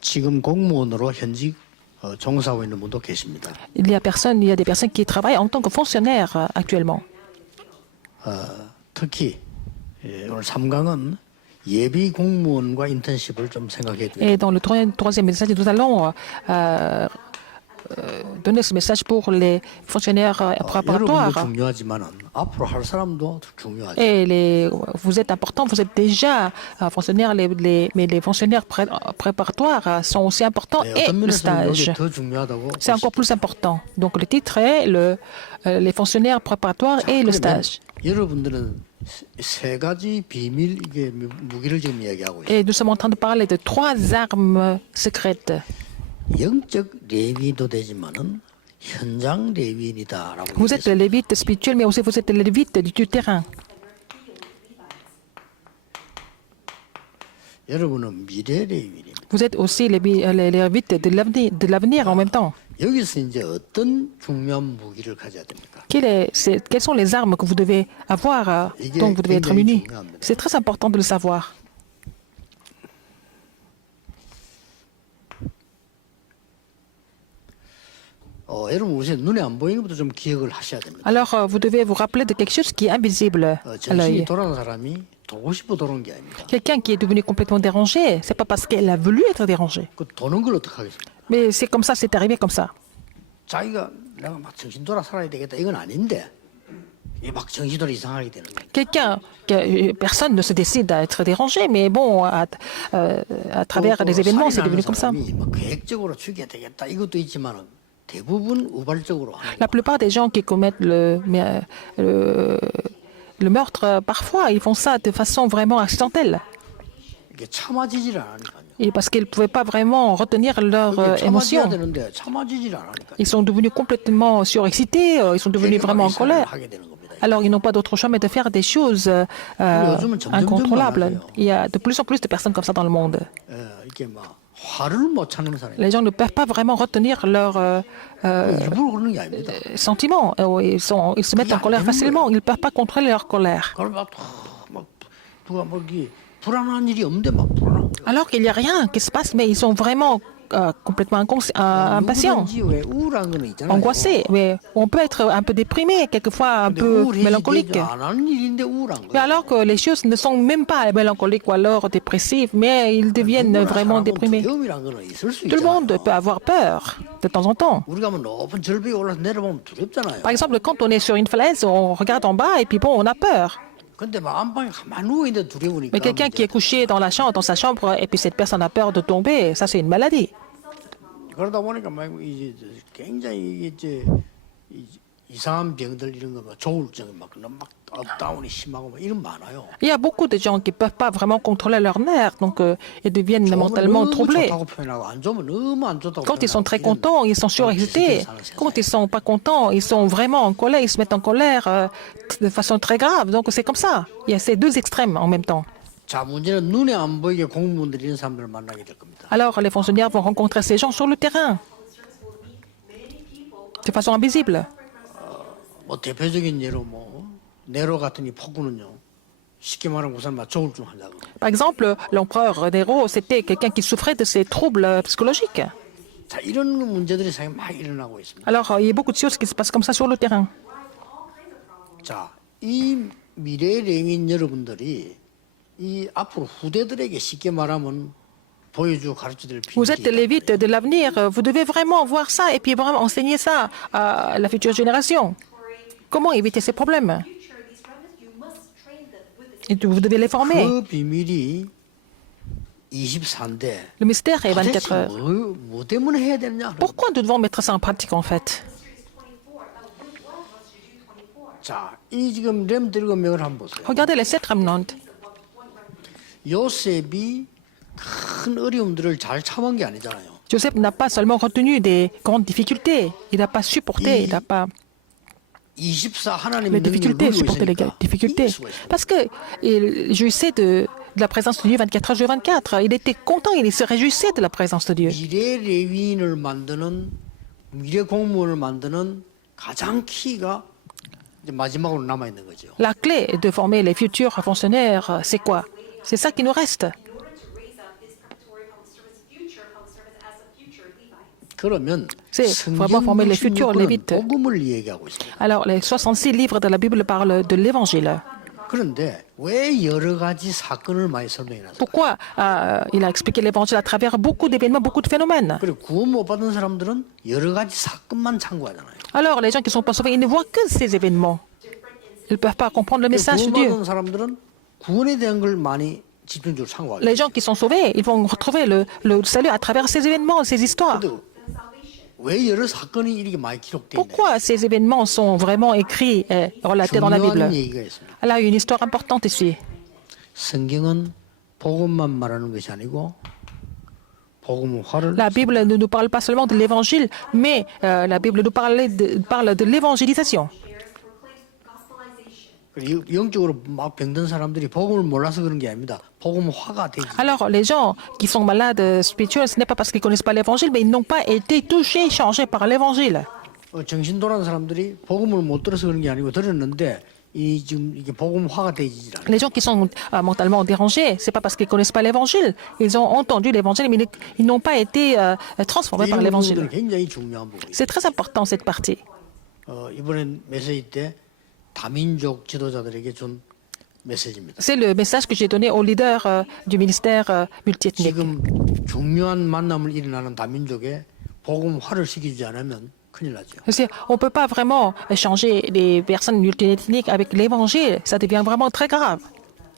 지금 공무원으로 현직 종사하고 있는 분도 계십니다. Il y a des personnes qui travaillent en tant que fonctionnaires actuellement. 특히 오늘 3강은 예비 공무원과 인턴십을 좀 생각해 드립니다. Et dans le troisième message, nous allons donner ce message pour les fonctionnaires 여러분도 préparatoires. 중요하지만은 앞으로 할 사람도 중요하죠. Et vous êtes important, vous êtes déjà fonctionnaire, mais les fonctionnaires préparatoires sont aussi importants 네, et 어떤 le 면에서는 stage. 이게 더 중요하다고 C'est encore plus important. Donc le titre est les fonctionnaires préparatoires et le stage. 여러분들은 세 가지 비밀 이게 무기를 지금 이야기하고 있어요. Et nous sommes en train de parler de 3 armes secrètes. 영적 레위도 되지만은 현장 레위인이다라고. Vous êtes le lévite spirituel, mais aussi vous êtes le lévite du terrain. 여러분은 미래 레위인입니다. Vous êtes aussi les lévites de l'avenir en même temps. 여기서 이제 어떤 중요한 무기를 가져야 됩니까? Quelles sont les armes que vous devez avoir, dont vous devez être munis? C'est très important de le savoir. 여러분 우선 눈에 안 보이는 것부터 좀 기억을 하셔야 됩니다. Alors, vous devez vous rappeler de quelque chose qui est invisible à 정신이 l'œil. 돌아온 사람이 돌고 싶어 도는 게 아닙니다. Quelqu'un qui est devenu complètement dérangé, c'est pas parce qu'elle a voulu être dérangée. 그 도는 걸 어떻게 하겠습니까? Mais c'est comme ça, c'est arrivé comme ça. 자기가 내가 막 정신 돌아 살아야 되겠다 이건 아닌데 이 막 정신 돌아 이상하게 되는 거예요. Personne ne se décide à être dérangé, mais bon, à travers les événements, c'est devenu comme ça. 막 계획적으로 죽여야 되겠다 이것도 있지만은 대부분 우발적으로 하는 La plupart des gens qui commettent le meurtre, parfois, ils font ça de façon vraiment accidentelle. 이게 참아지질 않으니까요. Et parce qu'ils ne pouvaient pas vraiment retenir leurs 참아져야 émotions. 되는데 참아지질 않으니까. Ils sont devenus complètement surexcités, ils sont devenus vraiment en colère. 하게 되는 겁니다. Alors, ils n'ont pas d'autre choix mais de faire des choses incontrôlables. Il y a de plus en plus de personnes comme ça dans le monde. 이렇게 막 화를 못 참는 사람이 Les gens ne peuvent pas vraiment retenir leurs 일부러 그러는 게 아닙니다. sentiments. Ils se mettent en colère facilement. Ils ne peuvent pas contrôler leur colère. 그걸 막 누가 뭐 이게 불안한 일이 없는데 막 불안한. Alors qu'il n'y a rien qui se passe, mais ils sont vraiment complètement impatients, 누구든지 왜 우울한 거는 있잖아요. angoissés. Mais on peut être un peu déprimé, quelquefois un peu mélancolique. 안 하는 일인데 우울한 Mais 거예요. alors que les choses ne sont même pas mélancoliques ou alors dépressives, mais ils deviennent vraiment déprimés. 두려움이란 거는 있을 수 Tout le monde 있잖아요. peut avoir peur de temps en temps. 우리가 뭐 높은 절벽에 올라서 내려보면 두렵잖아요. Par exemple, quand on est sur une falaise, on regarde en bas et puis bon, on a peur. 근데 막 안방에 가만히 누워 있는데 두려우니까. Mais quelqu'un qui est couché dans sa chambre et puis cette personne a peur de tomber, ça c'est une maladie. 그러다 보니까 막 이제 굉장히 이제 이상한 병들 이런 거 막 조울증 막 업다운이 심하고 막 이런 많아요. Il y a beaucoup de gens qui ne peuvent pas vraiment contrôler leurs nerfs, donc ils deviennent mentalement troublés. 좋다고 표현하고 안 좋으면 너무 안 좋다고 Quand ils sont très 표현하고 contents, ils sont surexcités. Quand ils ne sont pas contents, ils sont vraiment en colère, ils se mettent en colère de façon très grave. Donc c'est comme ça. Il y a ces deux extrêmes en même temps. 자, 문제는 눈에 안 보이게 공무원들이 이런 사람들을 만나게 될 겁니다. Alors les fonctionnaires vont rencontrer ces gens sur le terrain, de façon invisible. 뭐 대표적인 예로 뭐 네로 같은 이 폭군은요. 쉽게 말하면 우선 막 조울증 환자고. Par exemple, l'empereur Nero, c'était quelqu'un qui souffrait de ces troubles psychologiques. 자, 이런 문제들이 사실 많이 일어나고 있습니다. Alors il y a beaucoup de choses qui se passent comme ça sur le terrain. 자, 이 미래 레위인 여러분들이 이 앞으로 후대들에게 쉽게 말하면 보여주고 가르쳐드릴 Vous êtes 필요가 les lévites de l'avenir, vous devez vraiment voir ça et puis vraiment enseigner ça à la future génération. Comment éviter ces problèmes? Et vous devez les former. 그 비밀이 24인데 Le mystère est 24 도대체 heures. 뭐 때문에 해야 되느냐? Pourquoi nous devons mettre ça en pratique en fait? 자, 이 지금 렘들 금명을 한번 보세요. Regardez les 7 remnants. 요셉이 큰 어려움들을 잘 참은 게 아니잖아요. Joseph n'a pas seulement retenu des grandes difficultés, il n'a pas supporté, il n'a pas 24 하나님의 les 능력을 difficultés, 누리고 supporter les 있으니까 difficultés. 이길 수가 있어요. Parce qu'il jouissait de la présence de Dieu 24 heures sur 24. Il était content, il se réjouissait de la présence de Dieu. 미래 레위인을 만드는 미래 공무원을 만드는 가장 키가 이제 마지막으로 남아 있는 거죠. La clé de former les futurs fonctionnaires, c'est quoi? C'est ça qui nous reste. 그러면 C'est vraiment former les futurs 66권은 lévites. 복음을 얘기하고 있습니다. Alors, les 66 livres de la Bible parlent de l'Évangile. 그런데 왜 여러 가지 사건을 많이 설명해 놨을까? Pourquoi il a expliqué l'Évangile à travers beaucoup d'événements, beaucoup de phénomènes? 그리고 구원 못 받은 사람들은 여러 가지 사건만 참고하잖아요. Alors, les gens qui ne sont pas sauvés, ils ne voient que ces événements. Ils ne peuvent pas comprendre le message de 구원 Dieu. 받은 사람들은 구원에 대한 걸 많이 집중적으로 참고하죠. Les gens qui sont sauvés, ils vont retrouver le salut à travers ces événements, ces histoires. 근데 왜 여러 사건이 이렇게 많이 기록되어 있냐? Pourquoi ces événements sont vraiment écrits et relatés dans la Bible? 중요한 얘기가 있습니다. Alors, il y a une histoire importante ici. 성경은 복음만 말하는 것이 아니고 복음은 화를 La Bible ne nous parle pas seulement de l'Évangile, mais la Bible nous parle de l'évangélisation. 그리고 영적으로 막 병든 사람들이 복음을 몰라서 그런 게 아닙니다. 복음은 화가 되지. Alors, les gens qui sont malades spirituels, ce n'est pas parce qu'ils ne connaissent pas l'Évangile, mais ils n'ont pas été touchés, changés par l'Évangile. 정신 돌아온 사람들이 복음을 못 들어서 그런 게 아니고 들었는데 이 지금 이게 복음 화가 되지 않아요. Les gens qui sont mentalement dérangés, ce n'est pas parce qu'ils ne connaissent pas l'Évangile. Ils ont entendu l'Évangile, mais ils n'ont pas été transformés par 이런 l'Évangile. 부분들은 굉장히 중요한 부분이에요. C'est très important, cette partie. 이번엔 메시지 때 다민족 지도자들에게 준 메시지입니다. C'est le message que j'ai donné aux leaders du ministère multiethnique. 지금 중요한 만남을 일어나는 다민족에 복음 화를 시키지 않으면 큰일 나죠. On ne peut pas vraiment changer les personnes multiethniques avec l'Évangile. Ça devient vraiment très grave.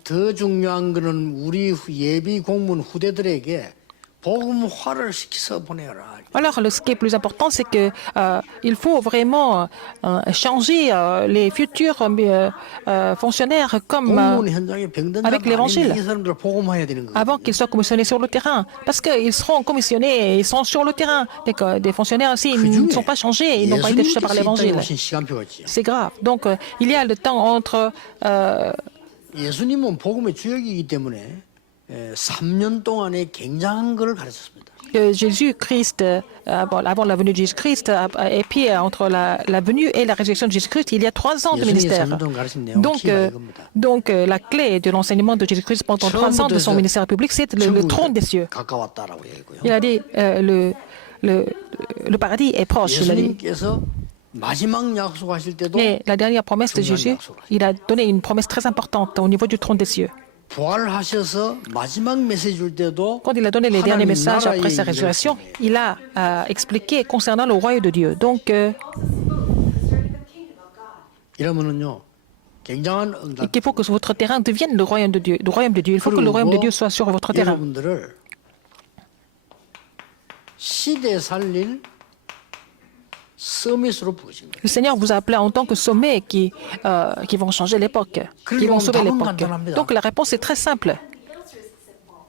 더 중요한 거는 우리 예비 공문 후대들에게 복음 화를 시켜서 보내라. Alors, ce qui est plus important, c'est que il faut vraiment changer les futurs fonctionnaires comme 공문 현장에 병든 avec 사람 l'évangile. 이 사람들 복음화해야 되는 거예요. avant qu'ils soient commissionnés sur le terrain. Parce qu'ils seront commissionnés et ils sont sur le terrain. Des fonctionnaires aussi, ils ne sont pas changés, ils n'ont pas été touchés par 예수님께서 이 땅에 l'Évangile. 오신 시간표가 있지요. C'est grave. Donc, il y a le temps entre... 예수님은 복음의 주역이기 때문에 3년 동안에 굉장한 것을 가르쳤습니다. que Jésus-Christ, avant la venue de Jésus-Christ, et puis entre la venue et la résurrection de Jésus-Christ, il y a 3 ans de 예수님이 ministère. 3년 동안 가르친 내용 키가 이겁니다. Donc, la clé de l'enseignement de Jésus-Christ pendant 3 ans de son ministère public, c'est le trône des cieux. 가까웠다라고 얘기고요. Il a dit, le paradis est proche. Il a dit. 예수님께서 마지막 약속하실 때도 Et la dernière promesse de Jésus, il a donné une promesse très importante au niveau du trône des cieux. 부활하셔서 마지막 메시지 줄 때도 Quand il a donné les derniers 하나님 messages 나라의 après sa 일을 résurrection, 했습니다. il a expliqué concernant le royaume de Dieu. Donc, 이러면은요 굉장한 응답. il faut que votre terrain devienne le royaume de Dieu. Le royaume de Dieu. Il faut que le royaume de Dieu soit sur votre terrain. 여러분들을 시대 살릴 서밋으로 부르신 거예요. Le Seigneur vous a appelé en tant que sommet qui vont changer l'époque, qui vont sauver l'époque. Donc la réponse est très simple.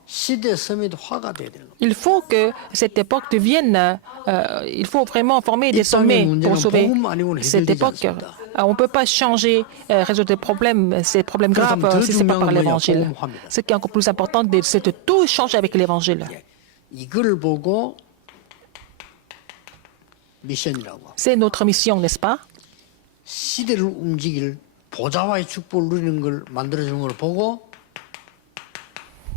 시대 서밋 화가 돼야 되는 거예요. Il faut que cette époque devienne, il faut vraiment former des sommets pour sauver cette époque. On ne peut pas changer, résoudre des problèmes, ces problèmes graves, si ce n'est pas par l'évangile. Ce qui est encore plus important, c'est de tout changer avec l'évangile. 이걸 보고 미션이라고. C'est notre mission, n'est-ce pas? 시대를 움직일 보좌와의 축복을 누리는 걸 만들어주는 걸 보고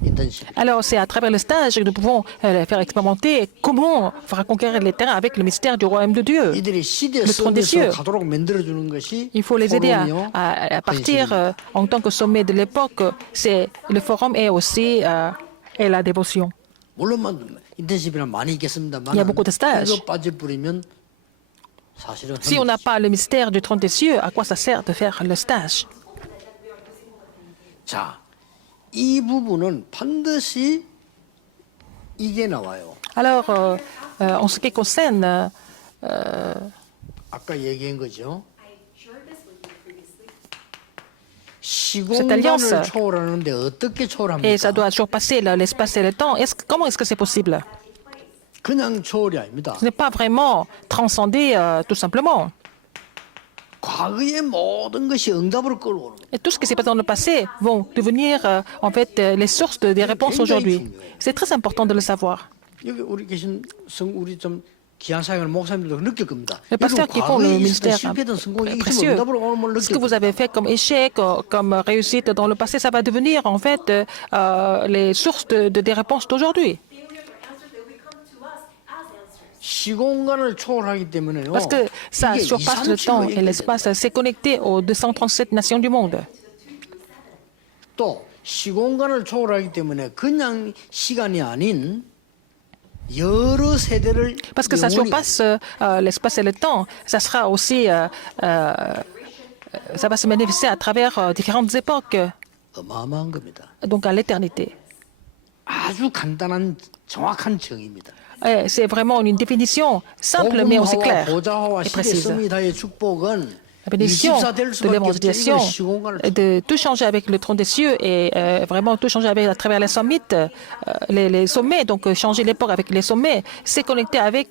인턴십. Alors, c'est à travers le stage que nous pouvons faire expérimenter comment faire conquérir les terrains avec le mystère du royaume de Dieu. 이들이 시대 Le trône des 속에서 cieux. 가도록 만들어주는 것이 Il faut les aider 포럼이요, à partir 헌신입니다. en tant que sommet de l'époque. C'est le forum et aussi et la dévotion. 물론 인턴십이란 많이 있겠습니다만 Il y a beaucoup de stages. 이거 빠져버리면 사실은 Si on n'a pas le mystère du trône des cieux, à quoi ça sert de faire le stage? 자, 이 부분은 반드시 이게 나와요. Alors, en ce qui concerne 아까 얘기한 거죠. Cette alliance. 시공간을 초월하는데 어떻게 et ça 초월합니까? doit surpasser l'espace et le temps, comment est-ce que c'est possible? 그냥 초월이 아닙니다. Ce n'est pas vraiment transcender tout simplement. 과거의 모든 것이 응답으로 끌어오는 거예요. Et tout ce qui s'est passé dans le passé vont devenir en fait les sources des réponses aujourd'hui. C'est très important de le savoir. 여기 우리 계신 우리 좀 귀한 사역을 목사님들도 느낄 겁니다. Les pasteurs qui font le ministère précieux, ce que vous avez fait comme échec, comme réussite dans le passé, ça va devenir en fait les sources des réponses d'aujourd'hui. 시공간을 초월하기 때문에요. Parce que ça 이게 surpasse le temps et l'espace. C'est connecté aux 237 nations du monde. 또 시공간을 초월하기 때문에 그냥 시간이 아닌 여러 세대를 Parce que ça 영원히 surpasse l'espace et le temps. Ça sera aussi, ça va se manifester à travers différentes époques, 어마어마한 겁니다. donc à l'éternité. 아주 간단한 정확한 정의입니다. C'est vraiment une définition simple mais aussi 복음화와 claire 보좌화와 et 시대 précise. 서미다의 축복은 La bénédiction 24될 de 수밖에 없죠. l'évangélisation, 이거 시공간을 de tout changer avec le trône des cieux et vraiment tout changer avec, à travers les sommets, les sommets, donc changer l'époque avec les sommets, c'est connecté avec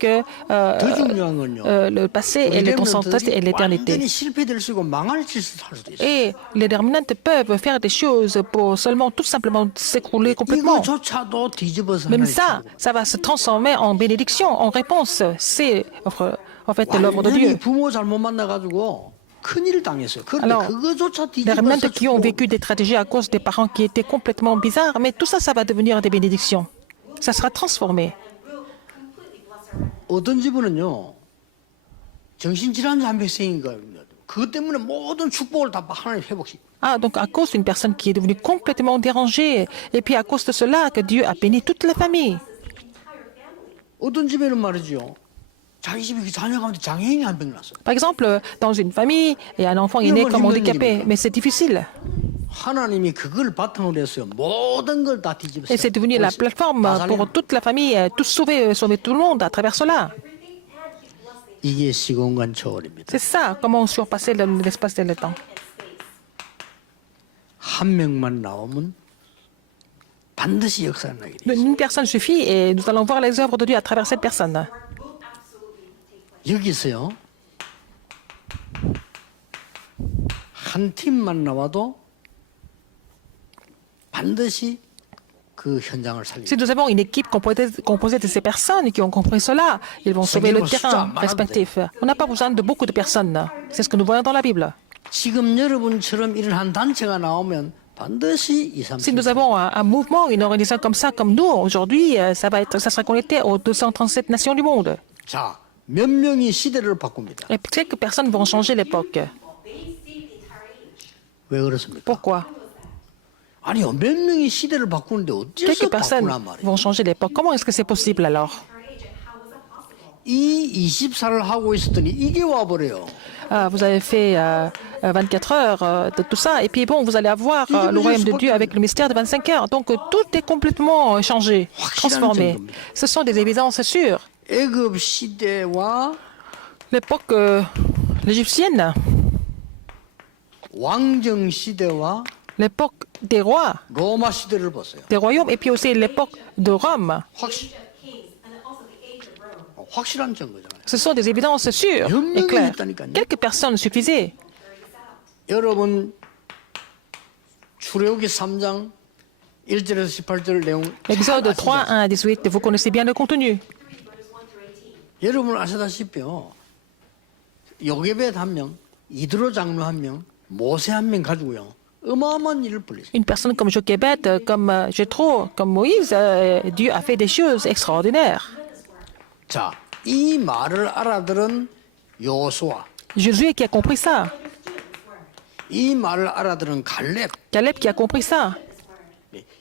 더 중요한 건요. le passé et le temps central et l'éternité. 완전히 실패될 수 있고 망할 짓을 할 수도 있어요. Et les déterminantes peuvent faire des choses pour seulement tout simplement s'écrouler complètement. 이거조차도 뒤집어서 Même 하나의 ça, ça va se transformer en bénédiction, en réponse. C'est en fait l'œuvre de 완전히 Dieu. 부모 잘못 만나가지고 큰일 당했어요. 그런데 Alors, 그거조차 les remnants 뒤집어서 qui ont vécu des tragédies à cause des parents qui étaient complètement bizarres, mais tout ça, ça va devenir des bénédictions. Ça sera transformé. 어떤 집은요 정신질환자 한 백성인가 그것 때문에 모든 축복을 다 하나님 회복시. Ah, donc à cause d'une personne qui est devenue complètement dérangée, et puis à cause de cela que Dieu a béni toute la famille. 어떤 집에는 말이죠. 자기 집에 자녀 가운데 장애인이 한 명 났어. Par exemple, dans une famille, il y a un enfant est né comme handicapé, mais c'est difficile. 하나님이 그걸 바탕으로 해서 모든 걸 다 뒤집었어요. Et c'est devenu la plateforme pour toute la famille, tout sauver tout le monde à travers cela. 이게 시공간 초월입니다. C'est ça, comment surpasser l'espace et le temps. 한 명만 나오면 반드시 역사가 나게 돼. Une personne suffit et nous allons voir les œuvres de Dieu à travers cette personne. 여기서요 한 팀만 나와도 반드시 그 현장을 살리고. Si nous avons une équipe composée de ces personnes qui ont compris cela, ils vont sauver le terrain respectif. On n'a pas besoin de beaucoup de personnes. C'est ce que nous voyons dans la Bible. 지금 여러분처럼 이런 한 단체가 나오면 반드시 2, 3, Si nous avons un mouvement, une organisation comme ça, comme nous, aujourd'hui, ça sera connecté aux 237 nations du monde. 자, 몇 명이 시대를 바꿉니다. Et quelques personnes vont changer l'époque. 왜 그렇습니까? Pourquoi? 아니요, 몇 명이 시대를 바꾸는데 어째서 Quelques personnes 바꾸란 말이에요. vont changer l'époque. Comment est-ce que c'est possible alors? 이 24를 하고 있었더니 이게 와버려요. Vous avez fait 24 heures de tout ça, et puis bon, vous allez avoir le royaume de Dieu avec le mystère de 25 heures. Donc tout est complètement changé, transformé. Ce sont des évidences sûres. 애굽 시대와 L'époque l'égyptienne, 왕정 시대와 l'époque des rois, 로마 시대를 보세요. des royaumes, et puis aussi l'époque de Rome. 확실한 증거잖아요. Ce sont des évidences sûres et claires. Quelques personnes suffisaient. 여러분 출애굽기 3장 1절에서 18절 내용 잘 Exode 3, 아시죠? 1 à 18, vous connaissez bien le contenu. 여러분 아시다시피요. 요게벳 한 명, 이드로 장로 한 명, 모세 한 명 가지고요. 어마어마한 일을 벌렸어요. Une personne comme Jochebed, comme Jéthro, comme Moïse, Dieu a fait des choses extraordinaires. 자, 이 말을 알아들은 요수아, Jésus qui a compris ça. 이 말을 알아들은 갈렙, Caleb qui a compris ça.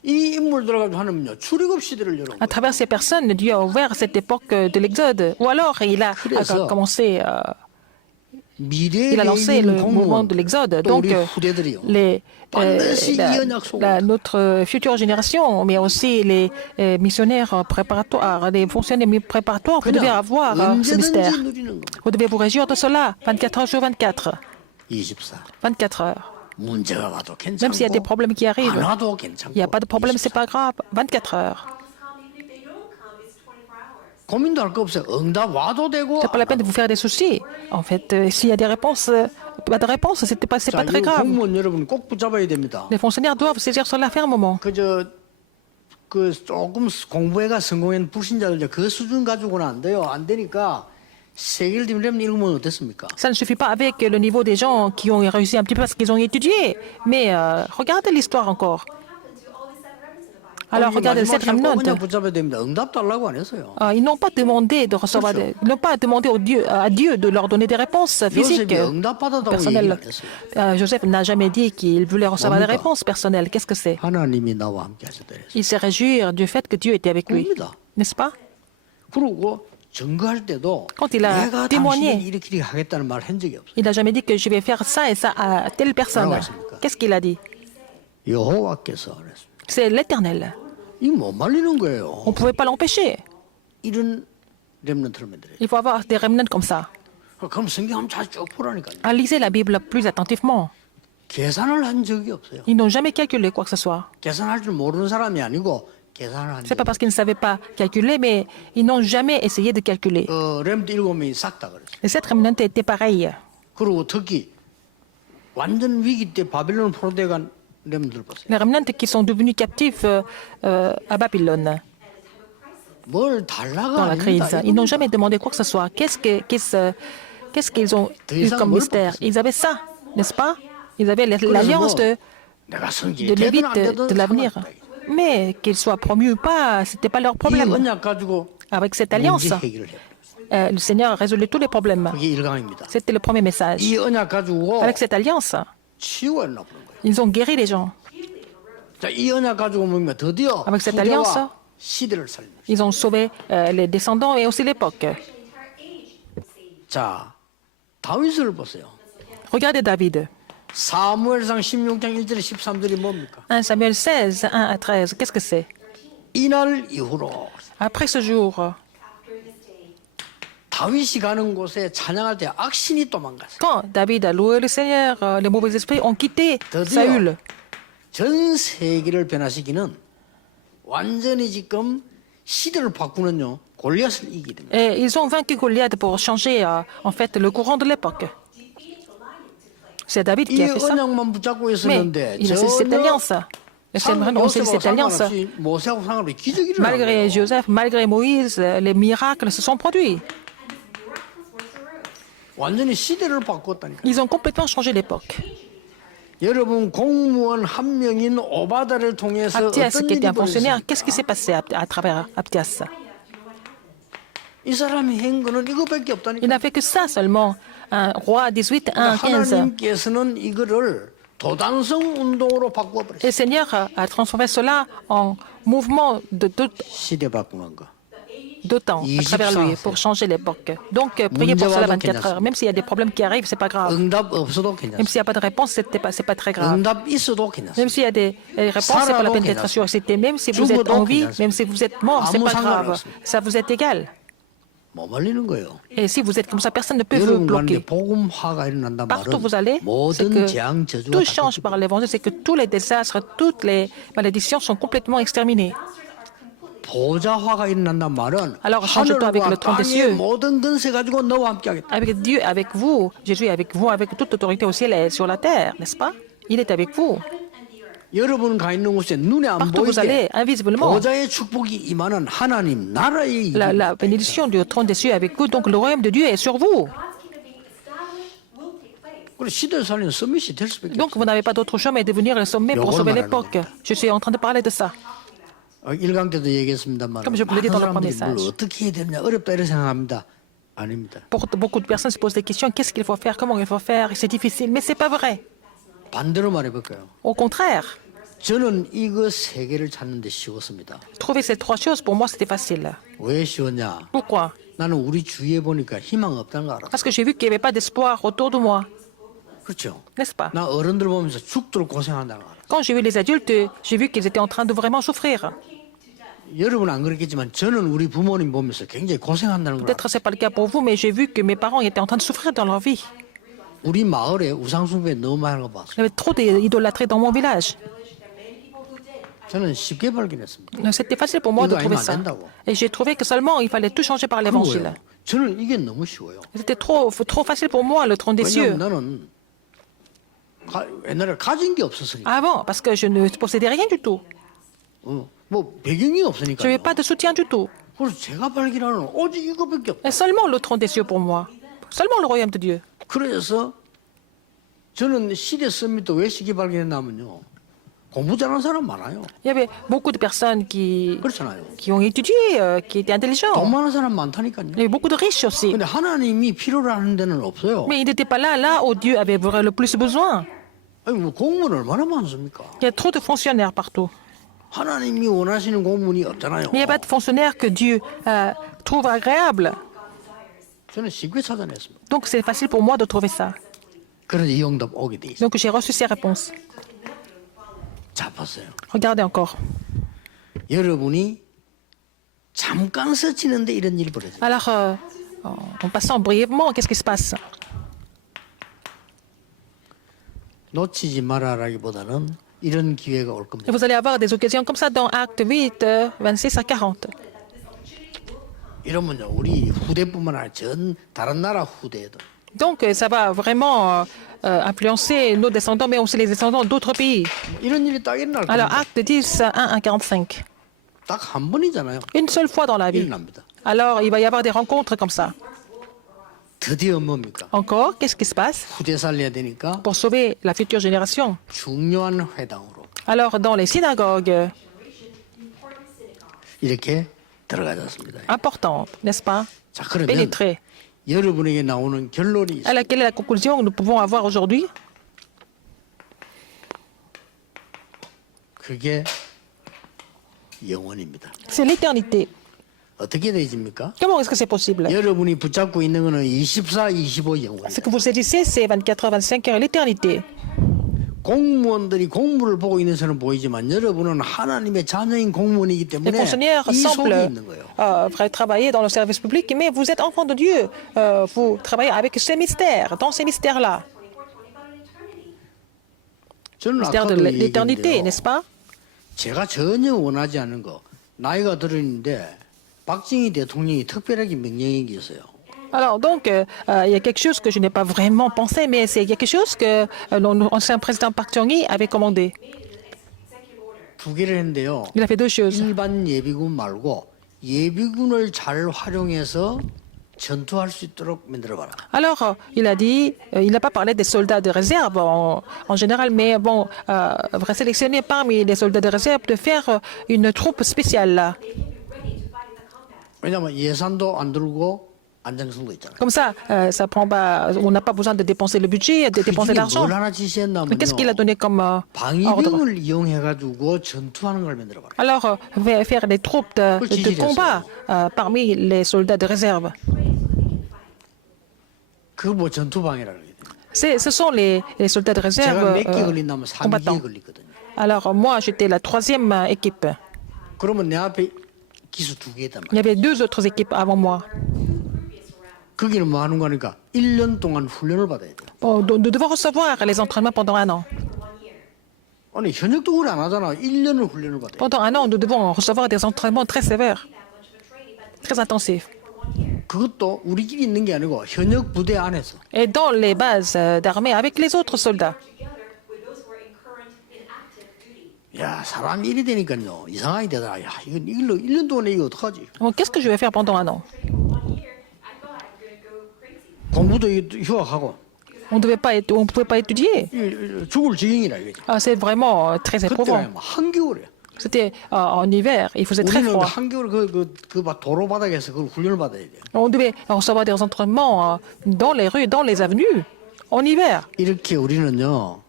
이 인물들 가지고 하나님은요 출애굽 시대를 열어. À travers ces personnes, Dieu a ouvert cette époque de l'Exode. Ou alors, il a commencé, 미래에 il a lancé le mouvement 공무원, de l'Exode. 또 Donc, 우리 후대들이요. notre future génération, mais aussi les missionnaires préparatoires, les fonctionnaires préparatoires, vous devez avoir ce mystère. 언제든지 누리는 겁니다. Vous devez vous réjouir de cela, 24 heures sur 24. 24. 24 heures. 문제가 와도 Même s'il y a des 괜찮고 problèmes qui arrivent, 안 와도 il 괜찮고. n'y a pas de problème, c'est pas grave. 24 heures. 고민도 할 거 없어요. 응답 와도 되고. C'est pas la peine de vous faire des soucis. En fait, s'il y a des réponses, pas de réponse, c'est pas 자, très 이 grave. 공무원 여러분 꼭 붙잡아야 됩니다. Les fonctionnaires doivent saisir cela fermement. 그 조금 공부해가 성공한 불신자들 그 수준 가지고는 안 돼요. 안 되니까 세계를 뒤면 읽으면 어떻습니까? Ça ne suffit pas avec le niveau des gens qui ont réussi un petit peu parce qu'ils ont étudié. Mais regardez l'histoire encore. Alors regardez cette remnant. 그냥 붙잡아야 됩니다. 응답 달라고 안 했어요. Ils n'ont pas demandé de recevoir, ils n'ont pas demandé à Dieu de leur donner des réponses physiques, 요셉이 응답받았다고 얘기 personnelles. 안 했어요. Joseph n'a jamais dit qu'il voulait recevoir des 뭡니까? réponses personnelles. Qu'est-ce que c'est? 하나님이 나와 함께 하셨다 그랬어요. Il se réjouit du fait que Dieu était avec lui, 그럽니다. n'est-ce pas? 그리고 증거할 때도 Quand il a 내가 témoigné. 당신을 이렇게 하겠다는 말 한 적이 없어요. Il n'a jamais dit que je vais faire ça et ça à telle personne. 뭐라고 했습니까? Qu'est-ce qu'il a dit? 여호와께서 그랬습니다. C'est l'Éternel. 이거 못 말리는 거예요. On ne pouvait pas l'empêcher. 이런 렘넌트를 만들어요. Il faut avoir des remnants comme ça. 그럼 성경 한번 잘 쭉 보라니까요. Ah, lisez la Bible plus attentivement. 계산을 한 적이 없어요. Ils n'ont jamais calculé quoi que ce soit. 계산할 줄 모르는 사람이 아니고 계산을 한 C'est pas 적이 parce qu'ils ne savaient pas calculer, mais ils n'ont jamais essayé de calculer. 렘트 7명이 싹 다 그랬어요. Et cette remnant était pareille. 그리고 특히 완전 위기 때 바빌론 포로돼 간 렘들 보세요. Les remnants qui sont devenus captifs à Babylone 뭘 달라가 dans la 아닙니다. crise. Ils n'ont jamais demandé quoi que ce soit. Qu'est-ce qu'ils ont eu comme mystère? Ils avaient ça, n'est-ce pas? Ils avaient l'alliance de 내가 성질이 de 되든 Lévite 안 de 되든 l'avenir. 상관없다. Mais qu'ils soient promus ou pas, ce n'était pas leur 이 problème. 언약 가지고 Avec cette alliance, 문제 해결을 해요. le Seigneur résolait tous les problèmes. 그게 1강입니다. C'était le premier message. 이 언약 가지고 Avec cette alliance, 치유했나 보는 거예요. ils ont guéri les gens. 자, 이 언약 가지고 보면 드디어 Avec cette 후대와 alliance, 시대를 살린 거예요. Ils ont sauvé les descendants et aussi l'époque. 자, 다윗을 보세요. Regardez David. 사무엘상 16장 1절에 13절이 뭡니까? 1 Samuel 16, 1 à 13. Qu'est-ce que c'est? 이날 이후로 Après ce jour, 다윗이 가는 곳에 찬양할 때 악신이 도망갔어요. quand David a loué le Seigneur, les mauvais esprits ont quitté Saül. 전 세계를 변화시키는 완전히 지금 시대를 바꾸는요 골리앗을 이기게 됩니다. Et ils ont vaincu Goliath pour changer en fait le courant de l'époque. C'est David qui 이 a fait ça. 언약만 붙잡고 Mais 있었는데 il a saisi cette alliance. Les Seigneurs ont saisi cette alliance. 모세하고 상관없이 기적이 Malgré 일어나고 Joseph, malgré Moïse, les miracles se sont produits. 완전히 시대를 바꿨다니까. Ils ont complètement changé l'époque. 여러분 공무원 한 명인 오바다를 통해서 Abdias, 어떤 qui était 일이 un fonctionnaire, qu'est-ce qui 벌어졌습니까? s'est passé à travers Abdias? 이 사람이 한 거는 이거밖에 Il 없다니까. n'a fait que ça seulement. Un roi 18, 1, 15. 하나님께서는 이거를 도당성 운동으로 바꾸어 Et 버렸어요. le Seigneur a transformé cela en mouvement 시대 바꾸는 거. de temps à travers lui pour changer l'époque. Donc, priez pour cela 24 heures. Même s'il y a des problèmes qui arrivent, c'est pas grave. 응답 없어도 Même 괜찮습니다. s'il n'y a pas de réponse, c'est pas très grave. 응답 있어도 괜찮습니다. Même s'il y a des réponses, c'est pas la peine d'être surexcité. Même si vous êtes en vie, même si vous êtes mort, c'est pas grave. Ça vous est égal. 못 말리는 거예요. Et si vous êtes comme ça, personne ne peut vous 여러분 가운데 bloquer. 복음화가 일어난단 Partout où 말은 vous allez, c'est 모든 재앙 que 저주가 tout 다 change par l'évangile, c'est que tous les désastres, toutes les malédictions sont complètement exterminées. 보좌화가 일어난단 말은 Alors, change-toi avec le 하늘과 trône des 땅의 cieux. 모든 근세 가지고 너와 함께하겠다. Avec Dieu, avec vous, Jésus est avec vous, avec toute autorité au ciel et sur la terre, n'est-ce pas? Il est avec vous. 여러분 가 있는 곳에 눈에 안 Partout où vous 보이게 allez, invisiblement, 보좌의 축복이 임하는 하나님 나라의 la bénédiction du trône des cieux est avec vous, donc le royaume de Dieu est sur vous. 그리고 시대를 살리는 서밋이 될 수밖에 Donc vous 없어요. n'avez pas d'autre choix mais de venir le sommet pour sauver l'époque. Je suis en train de parler de ça. 1강 때도 얘기했습니다만 Comme je vous l'ai dit dans le premier 사람들이 뭘 message. 어떻게 해야 되냐 어렵다 이렇게 생각합니다. 아닙니다. Pour beaucoup de personnes se posent des questions, qu'est-ce qu'il faut faire, comment il faut faire, c'est difficile, mais c'est pas vrai. 반대로 말해볼까요? Au contraire, 저는 이거 세 개를 찾는 데 쉬웠습니다. trouver ces trois choses, pour moi, c'était facile. 왜 쉬웠냐? Pourquoi? 나는 우리 주위에 보니까 희망 없다는 거 알았어. Parce que j'ai vu qu'il n'y avait pas d'espoir autour de moi, 그렇죠? n'est-ce pas? 나 어른들 보면서 죽도록 고생한다는 거 알았어. Quand j'ai vu les adultes, j'ai vu qu'ils étaient en train de vraiment souffrir. 여러분은 안 그렇겠지만 저는 우리 부모님 보면서 굉장히 고생한다는 걸 알았어. Peut-être c'est pas le cas pour vous, mais j'ai vu que mes parents étaient en train de souffrir dans leur vie. 우리 마을에 우상숭배 너무 많은 거 봤어. Il y avait trop d'idolâtrie dans mon village. 저는 쉽게 발견했습니다. Donc, c'était facile pour moi de 이거 trouver 아니면 안 ça. 된다고. Et j'ai trouvé que seulement il fallait tout changer par l'évangile. 그거예요. 저는 이게 너무 쉬워요. C'était trop facile pour moi, le trône des cieux. 왜냐면 나는 옛날에 가진 게 없었으니까. Avant, parce que je ne possédais rien du tout. 뭐 배경이 Je 없으니까. n'avais pas de soutien du tout. 그래서 제가 발견하는 오직 이거밖에 없다. Et seulement le trône des cieux pour moi. Seulement le royaume de Dieu. 그래서 저는 시대 서밋도 왜 쉽게 발견했냐면요. 공부 잘하는 사람 많아요. Il y avait beaucoup de personnes 그렇잖아요. qui ont étudié, qui étaient intelligents. 돈 많은 사람 많다니까요. Il y avait beaucoup de riches aussi. 근데 하나님이 필요로 하는 데는 없어요. Mais ils n'étaient pas là où Dieu avait le plus besoin. 아니 뭐 공무원 얼마나 많습니까? Il y a trop de fonctionnaires partout. 하나님이 원하시는 공무원이 없잖아요. Mais il n'y a pas de fonctionnaires que Dieu trouve agréable. 저는 쉽게 찾아냈습니다. Donc c'est facile pour moi de trouver ça. 그래서 이 응답 오게 돼 있어요. Donc j'ai reçu ces réponses. 자, 봤어요. Regardez encore. 여러분이 잠깐 스치는데 이런 일이 벌어져요. Alors, en passant brièvement, qu'est-ce qui se passe? 놓치지 말아라기보다는 이런 기회가 올 Et 겁니다. vous allez avoir des occasions comme ça dans Acte 8, 26 à 40. 이러면요, 우리 후대뿐만 아니라 전 다른 나라 후대에도 Donc ça va vraiment influencer nos descendants, mais aussi les descendants d'autres pays. 이런 일이 딱 일어날 Alors, 겁니다. Acte 10, 1 à 45. 딱 한 번이잖아요. Une seule fois dans la vie. 일어납니다. Alors, il va y avoir des rencontres comme ça. 드디어 뭡니까? Encore, qu'est-ce qui se passe? 후대 살려야 되니까 Pour sauver la future génération. 중요한 회당으로 Alors, dans les synagogues 이렇게 들어가졌습니다. importantes, n'est-ce pas? 자, 그러면 Pénétrer. 여러분에게 나오는 결론이 있어요. Quelle est la conclusion que nous pouvons avoir aujourd'hui? 그게 영원입니다. C'est l'éternité. 어떻게 되집니까? Comment est-ce que c'est possible? 여러분이 붙잡고 있는 거는 24, 25 영원이에요. Ce que vous saisissez, c'est 24 heures, 25 heures, l'éternité. 공무원들이 공부를 보고 있는 사람은 보이지만 여러분은 하나님의 자녀인 공무원이기 Les 때문에 fonctionnaires 이 속에 semblent 있는 거예요. travailler dans le service public, mais vous êtes enfant de Dieu. Vous travaillez avec ces mystères, dans ces mystères-là. 저는 Mystère de 아까도 l'éternité, 얘기했는데요. n'est-ce pas? 제가 전혀 원하지 않은 거 나이가 들었는데 박정희 대통령이 특별하게 명령이 있어요. Alors, donc, il y a quelque chose que je n'ai pas vraiment pensé, mais c'est quelque chose que l'ancien président Park Chung-hee avait commandé. 두 개를 했는데요. Il a fait deux choses. 일반 예비군 말고 예비군을 잘 활용해서 전투할 수 있도록 만들어봐라. Alors, il a dit, il n'a pas parlé des soldats de réserve en général, mais bon, va sélectionner parmi les soldats de réserve de faire une troupe spéciale là. 왜냐하면 예산도 안 들고 안정성도 있잖아요. Comme ça, ça prend pas, on n'a pas besoin de dépenser le budget, de dépenser 그게 l'argent. 뭘 하나 Mais 지시했냐면요. qu'est-ce qu'il a donné comme ordre? 방위병을 이용해가지고 전투하는 걸 만들어봐라. Alors, faire des troupes de combat parmi les soldats de réserve. 그거 뭐 전투방이라고 해요. Ce sont les soldats de 제가 réserve 몇 개 걸린다면 3개에 combattants. 걸리거든요. Alors, moi, j'étais la troisième équipe. 그러면 내 앞에 기수 두 개단 Il y 말이에요. avait deux autres équipes avant moi. 거기는 뭐 하는 거니까 1년 동안 훈련을 받아야 돼요. Bon, nous devons recevoir les entraînements pendant un an. 아니 현역도 그래 안 하잖아. 1년을 훈련을 받아요. Pendant un an, nous devons recevoir des entraînements très sévères, très intensifs. 그것도 우리끼리 있는 게 아니고 현역 부대 안에서. Et dans les bases d'armée avec les autres soldats. 야 사람 일이 되니까요 이상하게 되더라. 야 이건 1년 동안에 이거 어떡하지? Bon, qu'est-ce que je vais faire pendant un an? 공부도 휴학하고 On ne pouvait pas étudier. 죽을 지경이라 이거지. C'est vraiment très éprouvant. 그때는 한겨울에. C'était en hiver, il faisait très 우리는 froid. 한겨울 그 도로 바닥에서 그 훈련을 받아야 돼. On devait recevoir des entraînements dans les rues, dans les avenues, en hiver. 이렇게 우리는요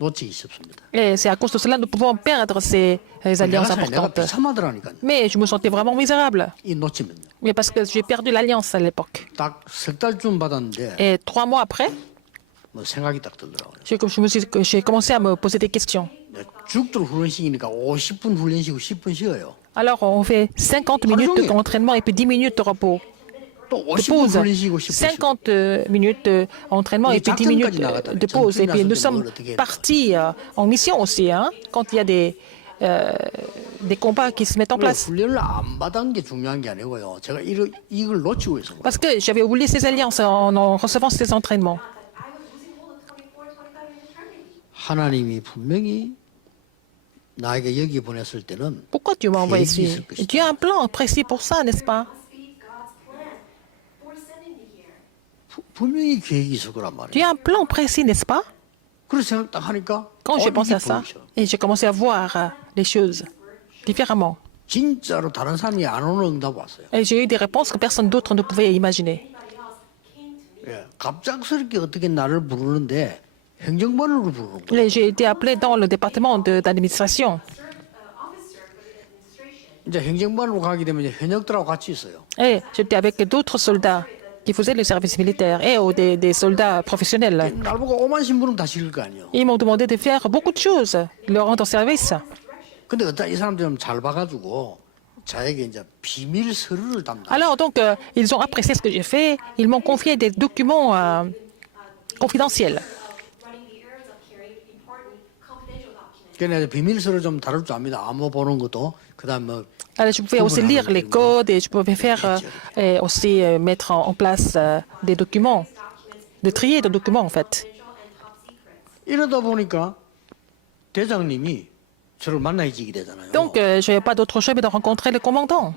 놓치기 쉽습니다. Et c'est à cause de cela que nous pouvons perdre ces alliances 내가 importantes. 비참하더라니까. Mais je me sentais vraiment misérable. 이 놓치면요. Mais parce que j'ai perdu l'alliance à l'époque. 딱 석 달쯤 받았는데 Et 3 mois après, 뭐 생각이 딱 들더라고요. j'ai commencé à me poser des questions. 죽도록 훈련시키니까 50분 훈련시키고 10분 쉬어요. Alors, on fait 50 minutes d'entraînement et puis 10 minutes de repos. 또 De 50분 pause. 훈련시키고 10분 쉬고. 50 minutes d'entraînement et puis 10 minutes de pause. Et puis nous sommes partis en mission aussi, hein, quand il y a des combats qui se mettent en place. 훈련을 안 받은 게 중요한 게 아니고요. 제가 이걸 놓치고 있어. Parce que j'avais oublié ces alliances en recevant ces entraînements. 하나님이 분명히 나에게 여기 보냈을 때는 Pourquoi Dieu m'a envoyé ici? Dieu a un plan précis pour ça, n'est-ce pas? 분명히 계획이 있을 거란 말이에요. Dieu a un plan précis, n'est-ce pas? 그렇게 생각 딱 하니까 Quand j'ai pensé 이게 à ça, 보이죠. et j'ai commencé à voir les choses différemment. 진짜로 다른 사람이 안 오는 응답 왔어요. Et j'ai eu des réponses que personne d'autre ne pouvait imaginer. 예, 갑작스럽게 어떻게 나를 부르는데 행정반으로 부르는 거예요. Et j'ai été appelé dans le département d'administration. 이제 행정반으로 가게 되면 이제 현역들하고 같이 있어요. Et j'étais avec d'autres soldats qui faisaient le service militaire et des soldats professionnels. 날 보고 오만 신부름 다 시킬 거 아니에요. Ils m'ont demandé de faire beaucoup de choses, de leur rendre service. 근데 어떤 이 사람들은 잘 봐가지고 저에게 이제 비밀 서류를 담당. Alors donc, ils ont apprécié ce que j'ai fait. Ils m'ont confié des documents confidentiels. 그러니까 비밀 서류 좀 다룰 줄 압니다. 암호 보는 것도 그다음 뭐 Alors, je pouvais aussi lire les codes et je pouvais faire et aussi mettre en place des documents, de trier des documents en fait. 이러다 보니까 대장님이 저를 만나지게 되잖아요. Donc, je n'avais pas d'autre choix que de rencontrer le commandant.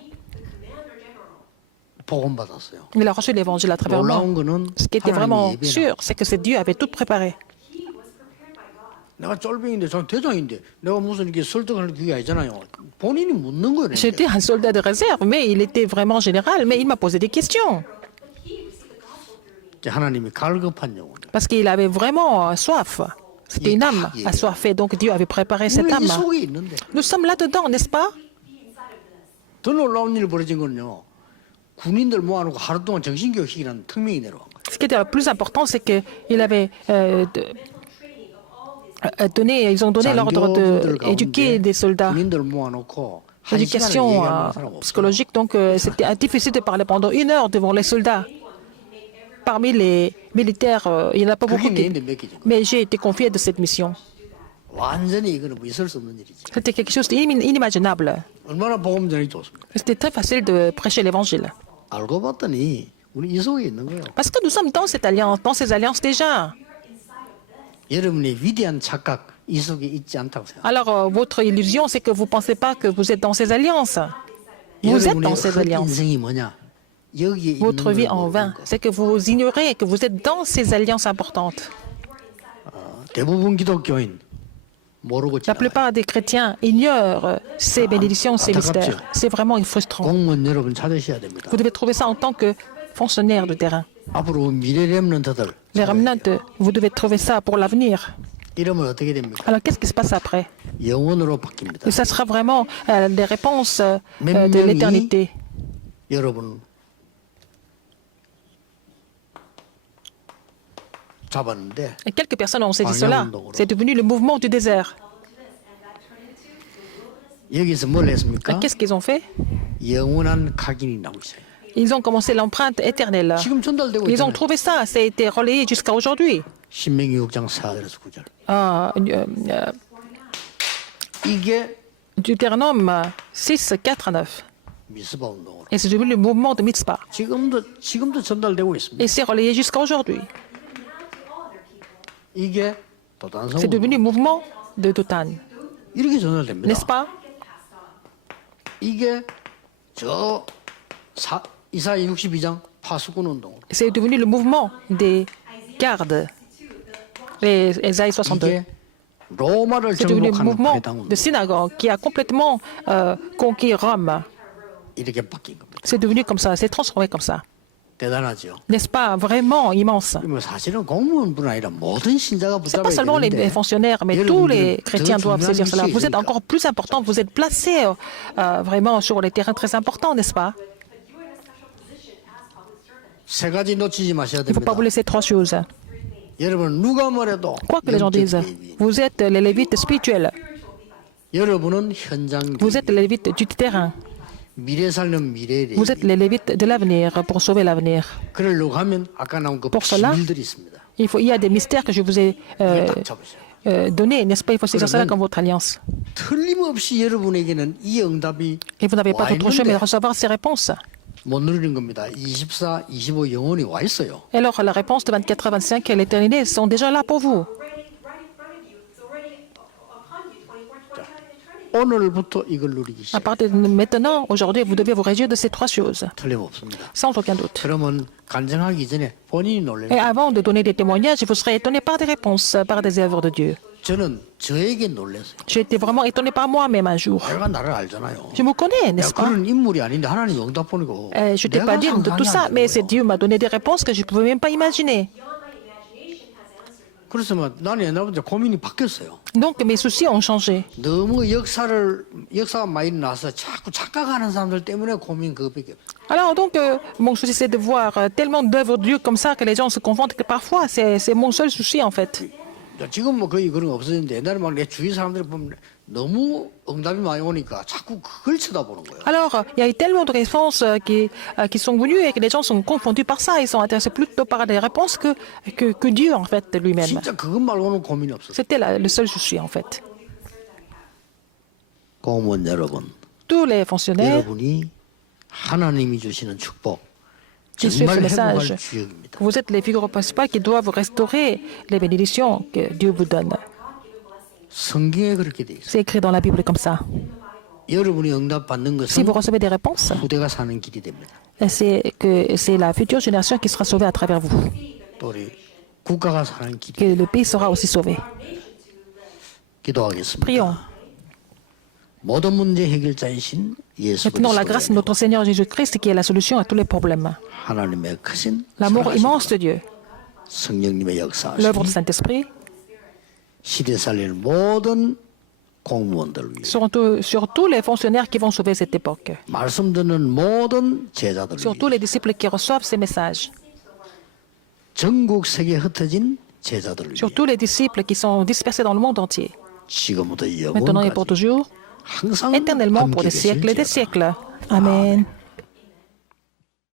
복음 받았어요. Il a reçu l'évangile à travers moi. 놀라운 거는 Ce qui était vraiment 하나님이 sûr, c'est que c'est Dieu avait tout préparé. 내가 쫄병인데 전 대장인데 내가 무슨 이렇게 설득할 그게 아니잖아요. 본인이 묻는 거예요. J'étais un soldat de réserve, mais il était vraiment général, mais il m'a posé des questions. 하나님이 갈급한 영혼. Parce qu'il avait vraiment soif. C'était une âme assoiffée, donc Dieu avait préparé cette 우리 이 âme. 속에 있는데 Nous sommes là-dedans, n'est-ce pas? 더 놀라운 일이 벌어진 건요. 군인들 모아놓고 하루 동안 정신교육시키라는 특명이 내려간 거예요. Ce qui était le plus important, c'est qu'ils avaient donné, ils ont donné l'ordre d'éduquer des soldats. 군인들 모아놓고 한 시간을 L'éducation 얘기하는 사람 없어요. psychologique, donc c'était difficile de parler pendant 1 heure devant les soldats. Parmi les militaires, il n'y en a pas beaucoup 그게 qui... 내인데 맡겨진 거예요. Mais j'ai été confié de cette mission. 완전히 이거는 뭐 있을 수 없는 일이지. C'était quelque chose d'inimaginable. 얼마나 복음 전이 좋습니까? C'était très facile de prêcher l'évangile. 알고 봤더니 우리 이 속에 있는 거예요. Parce que nous sommes dans cette alliance, dans ces alliances déjà. 여러분의 위대한 착각 이 속에 있지 않다고 생각해요. Alors, votre illusion, c'est que vous ne pensez pas que vous êtes dans ces alliances. Vous êtes 여러분의 dans ces 헛 alliances. 인생이 뭐냐? 여기에 있는 Votre vie 걸 en 모르는 vain, 거. c'est que vous ignorez que vous êtes dans ces alliances importantes. 대부분 기독교인 모르고 La 지나가요. plupart des chrétiens ignorent ces bénédictions, ces mystères. C'est vraiment frustrant. 공무원 여러분 찾으셔야 됩니다. Vous devez trouver ça en tant que fonctionnaire de terrain. 앞으로 미래 렘넌트들 Les remnants, vous devez trouver ça pour l'avenir. 이러면 어떻게 됩니까? Alors, qu'est-ce qui se passe après? 영원으로 바뀝니다. Et ça sera vraiment des réponses de l'éternité. 여러분 잡았는데 Et quelques personnes ont saisi cela. C'est devenu le mouvement du désert. 여기서 뭘 했습니까? Qu'est-ce qu'ils ont fait? 영원한 각인이 나오고 있어요. Ils ont commencé l'empreinte éternelle. 지금 전달되고 Ils ont 있잖아요. trouvé ça. Ça a été relayé jusqu'à aujourd'hui. 신명기 6장 4절에서 9절. 이게 Deutéronome 6, 4 à 9. 미스바 운동으로 Et c'est devenu le mouvement de Mitzpah. 지금도 전달되고 있습니다. Et c'est relayé jusqu'à aujourd'hui. 이게 도단성 C'est devenu le mouvement de Dotan. 이렇게 전달됩니다. N'est-ce pas? 이게 저 이사야 62장 파수꾼 운동으로 C'est devenu le mouvement des gardes. Les Ésaïe 62. 이게 로마를 C'est devenu le 정복하는 mouvement 회당 운동 de synagogue qui a complètement conquis Rome. 이렇게 바뀐 겁니다. C'est devenu comme ça, c'est transformé comme ça. 대단하죠. N'est-ce pas? Vraiment immense. 뭐 사실은 공무원뿐 아니라 모든 신자가 Ce n'est pas 붙잡아야 seulement les 되는데 fonctionnaires, mais tous les chrétiens doivent saisir cela. Vous êtes encore plus important, vous êtes placés vraiment sur les terrains très importants, n'est-ce pas? 세 가지 놓치지 마셔야 Il ne faut pas 됩니다. vous laisser 3 choses. 여러분 누가 뭐래도 Quoi que les gens disent, 영적 레위. vous êtes les lévites spirituels, 여러분은 현장 vous êtes les lévites du terrain, 미래 살는 미래 vous êtes 레위. les lévites de l'avenir pour sauver l'avenir. 그러려고 하면 아까 나온 그 Pour cela, 비밀들이 있습니다. Il y a des mystères que je vous ai 딱 잡으세요. donnés, n'est-ce pas? Il faut saisir cela comme votre alliance. 틀림없이 여러분에게는 이 응답이 Et vous n'avez pas 와 d'autre choix mais de 있는데 recevoir ces réponses. 못 누리는 겁니다. 24, 25 영원히 와 있어요. Et alors, la réponse de 24 à 25 et l'éternité sont déjà là pour vous. 오늘부터 이걸 누리기 À 시작. partir de maintenant, aujourd'hui, vous devez vous réjouir de ces trois choses, 틀림없습니다. sans aucun doute. 그러면 간증하기 전에 본인이 Et 놀래요. avant de donner des témoignages, vous serez étonné par des réponses, par des œuvres de Dieu. 저는 저에게 놀랐어요. J'ai été vraiment étonné par moi-même un jour. 내가 나를 알잖아요. Je me connais, 야, n'est-ce pas? 그런 인물이 아닌데 하나님 응답 보니까 Je n'étais 내가 pas digne de tout 상상이 ça, 안 mais 되는 c'est 거예요. Dieu m'a donné des réponses que je ne pouvais même pas imaginer. 그래서 막 나는 옛날부터 고민이 바뀌었어요. Donc mes soucis ont changé. 너무 역사가 많이 나서 자꾸 착각하는 사람들 때문에 고민 그거밖에 없어요. Alors donc, mon souci c'est de voir tellement d'œuvres de Dieu comme ça que les gens se confondent que parfois c'est mon seul souci en fait. 지금 뭐 거의 그런 거 없어졌는데 옛날에 막 내 주위 사람들 보면 너무 응답이 많이 오니까 자꾸 그걸 쳐다보는 거예요. Alors, il y a eu tellement de réponses qui sont venues et que les gens sont confondus par ça. Ils sont intéressés plutôt par des réponses que Dieu en fait lui-même. 진짜 그것 말고는 고민이 없어요. C'était le seul souci en fait. 공무원 여러분, Tous les fonctionnaires 여러분이 하나님이 주시는 축복 qui suivent ce 정말 message, 회복할 주역입니다. vous êtes les figures principales qui doivent restaurer les bénédictions que Dieu vous donne. 성경에 그렇게 돼 있어요. C'est écrit dans la Bible comme ça. 여러분이 응답 받는 Si 것은 vous recevez des réponses, 후대가 사는 길이 됩니다. c'est la future génération qui sera sauvée à travers vous. 또 우리 국가가 사는 길이. Que le pays sera aussi sauvé. 기도하겠습니다. Prions. 모든 문제 해결자이신 예수 Maintenant, la grâce de 그리스도의 notre Seigneur Jésus-Christ qui est la solution à tous les problèmes. 하나님의 크신 L'amour 사랑하신 immense de Dieu, 성령님의 역사하심 l'œuvre du Saint-Esprit, 시대 살리는 모든 공무원들 위해 sur tous les fonctionnaires qui vont sauver cette époque, 말씀 듣는 모든 제자들 sur 위해 tous les disciples qui reçoivent ces messages, 전국 세계에 흩어진 제자들 위해 sur tous les disciples qui sont dispersés dans le monde entier, 지금부터 maintenant et pour 영원까지 toujours, 항상 éternellement pour 함께 des siècles et des 계실지어다. siècles. Amen.